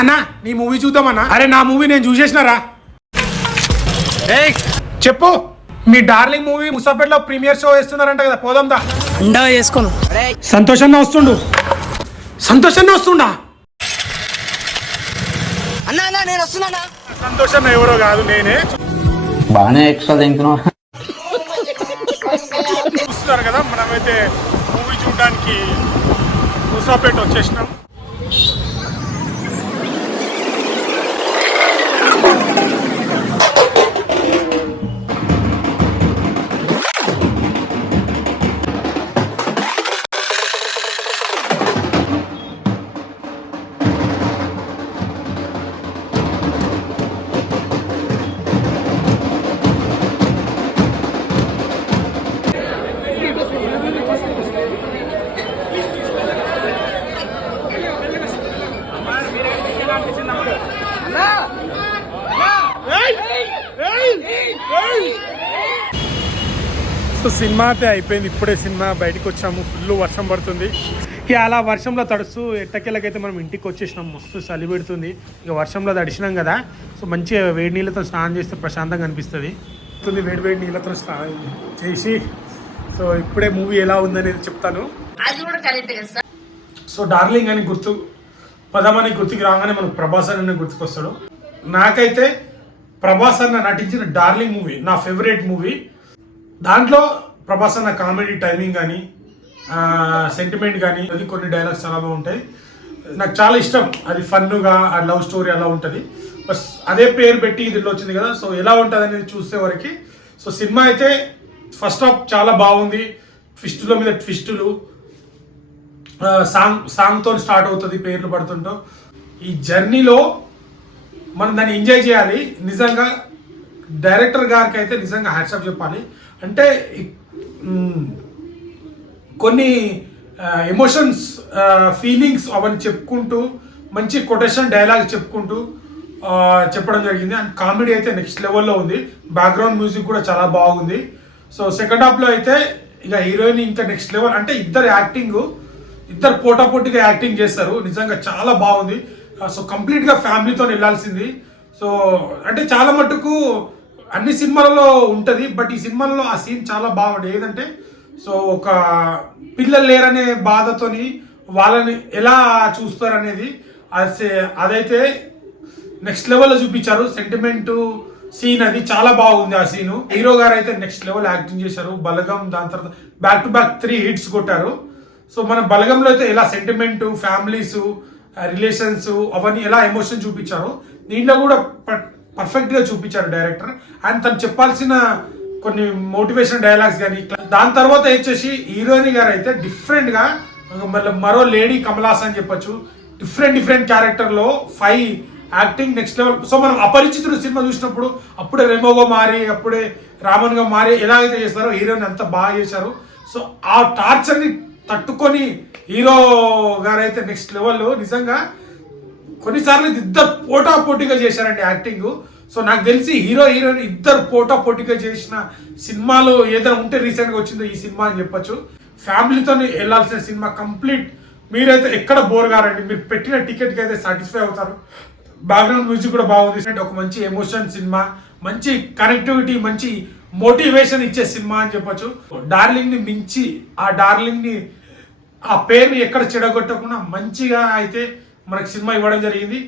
అన్నా నీ మూవీ చూద్దామన్నా. అరే నా మూవీ నేను చూసేసినారా. చెప్పు. మీ డార్లింగ్ మూవీ ముసాపేటలో ప్రీమియర్ షో వేస్తున్నారంట కదా, పోదాందా? చేసుకోను. సంతోషంగా వస్తుండు. సంతోషంగా వస్తుండా? అన్నా నేను వస్తున్నా. సంతోషం ఎవరో కాదు, నేనే. బాగానే ఎక్స్ట్రా తింటున్నావు. చూస్తున్నారు కదా, మనమైతే మూవీ చూడడానికి ముసాపేట వచ్చేసినాం. సో సినిమా అయితే అయిపోయింది, ఇప్పుడే సినిమా బయటకు వచ్చాము. ఫుల్ వర్షం పడుతుంది. ఇక అలా వర్షంలో తడుస్తూ ఎట్టకేళ్ళకైతే మనం ఇంటికి వచ్చేసినాం. మస్తు చలి పెడుతుంది. ఇక వర్షంలో తడిసినాం కదా, సో మంచిగా వేడి నీళ్ళతో స్నానం చేస్తే ప్రశాంతంగా అనిపిస్తుంది. వేడి వేడి నీళ్ళతో స్నానం చేసి సో ఇప్పుడే మూవీ ఎలా ఉందనేది చెప్తాను. సో డార్లింగ్ అని గుర్తు పదమని గుర్తుకి రాగానే మనకు ప్రభాస్ అన్న గుర్తుకొస్తాడు. నాకైతే ప్రభాస్ అన్న నటించిన డార్లింగ్ మూవీ నా ఫేవరెట్ మూవీ. దాంట్లో ప్రభాస్ అన్న కామెడీ టైమింగ్ కానీ సెంటిమెంట్ కానీ అది కొన్ని డైలాగ్స్ చాలా బాగుంటాయి. నాకు చాలా ఇష్టం. అది ఫన్నుగా ఆ లవ్ స్టోరీ అలా ఉంటుంది. బస్ అదే పేరు పెట్టి దీనిలో వచ్చింది కదా, సో ఎలా ఉంటుంది అనేది చూసే వరకు. సో సినిమా అయితే ఫస్ట్ హాఫ్ చాలా బాగుంది. ట్విస్టుల మీద ట్విస్టులు, సాంగ్తో స్టార్ట్ అవుతుంది పేర్లు పడుతుంటూ. ఈ జర్నీలో మనం దాన్ని ఎంజాయ్ చేయాలి. నిజంగా డైరెక్టర్ గారికి అయితే నిజంగా హ్యాట్సాప్ చెప్పాలి. అంటే కొన్ని ఎమోషన్స్, ఫీలింగ్స్ అవన్నీ చెప్పుకుంటూ మంచి కొటేషన్ డైలాగ్ చెప్పుకుంటూ చెప్పడం జరిగింది. అండ్ కామెడీ అయితే నెక్స్ట్ లెవెల్లో ఉంది. బ్యాక్గ్రౌండ్ మ్యూజిక్ కూడా చాలా బాగుంది. సో సెకండ్ హాఫ్లో అయితే ఇక హీరోయిన్ ఇంకా నెక్స్ట్ లెవెల్. అంటే ఇద్దరు పోటాపోటీగా యాక్టింగ్ చేస్తారు. నిజంగా చాలా బాగుంది. సో కంప్లీట్గా ఫ్యామిలీతో వెళ్ళాల్సింది. సో అంటే చాలా మటుకు అన్ని సినిమాలలో ఉంటుంది, బట్ ఈ సినిమాలో ఆ సీన్ చాలా బాగుంది. ఏదంటే సో ఒక పిల్లలు లేరనే బాధతోని వాళ్ళని ఎలా చూస్తారు అనేది అదైతే నెక్స్ట్ లెవెల్లో చూపించారు. సెంటిమెంట్ సీన్ అది చాలా బాగుంది. ఆ సీను హీరో గారు అయితే నెక్స్ట్ లెవెల్ యాక్టింగ్ చేశారు. బలగం దాని తర్వాత బ్యాక్ టు బ్యాక్ 3 హిట్స్ కొట్టారు. సో మన బలగంలో అయితే ఎలా సెంటిమెంట్, ఫ్యామిలీస్, రిలేషన్స్ అవన్నీ ఎలా ఎమోషన్ చూపించారు, దీంట్లో కూడా పర్ఫెక్ట్ గా చూపించారు డైరెక్టర్. అండ్ తను చెప్పాల్సిన కొన్ని మోటివేషన్ డైలాగ్స్ కానీ. దాని తర్వాత వచ్చేసి హీరోయిన్ గారు అయితే డిఫరెంట్ గా మరో లేడీ కమలాస్ అని చెప్పొచ్చు. డిఫరెంట్ క్యారెక్టర్ లో 5 యాక్టింగ్ నెక్స్ట్ లెవెల్. సో మనం అపరిచితుడు సినిమా చూసినప్పుడు అప్పుడే రెమోగా మారి అప్పుడే రామన్ గా మారి ఎలాగైతే చేస్తారో హీరోయిన్ అంతా బాగా చేశారు. సో ఆ టార్చర్ ని తట్టుకొని హీరో గారు అయితే నెక్స్ట్ లెవెల్. నిజంగా కొన్నిసార్లు ఇద్దరు పోటాపోటీగా చేశారండి యాక్టింగ్. సో నాకు తెలిసి హీరోయిన్ ఇద్దరు పోటాపోటీగా చేసిన సినిమాలు ఏదైనా ఉంటే రీసెంట్ గా వచ్చిందో ఈ సినిమా అని చెప్పొచ్చు. ఫ్యామిలీతో వెళ్ళాల్సిన సినిమా కంప్లీట్. మీరైతే ఎక్కడ బోర్ గారండి. మీరు పెట్టిన టికెట్ కి అయితే సాటిస్ఫై అవుతారు. బ్యాక్గ్రౌండ్ మ్యూజిక్ కూడా బాగుంది. ఒక మంచి ఎమోషన్ సినిమా, మంచి కనెక్టివిటీ, మంచి మోటివేషన్ ఇచ్చే సినిమా అని చెప్పొచ్చు. డార్లింగ్ ని మించి ఆ డార్లింగ్ ని ఆ పేరుని ఎక్కడ చెడగొట్టకుండా మంచిగా అయితే మనకి సినిమా ఇవ్వడం జరిగింది.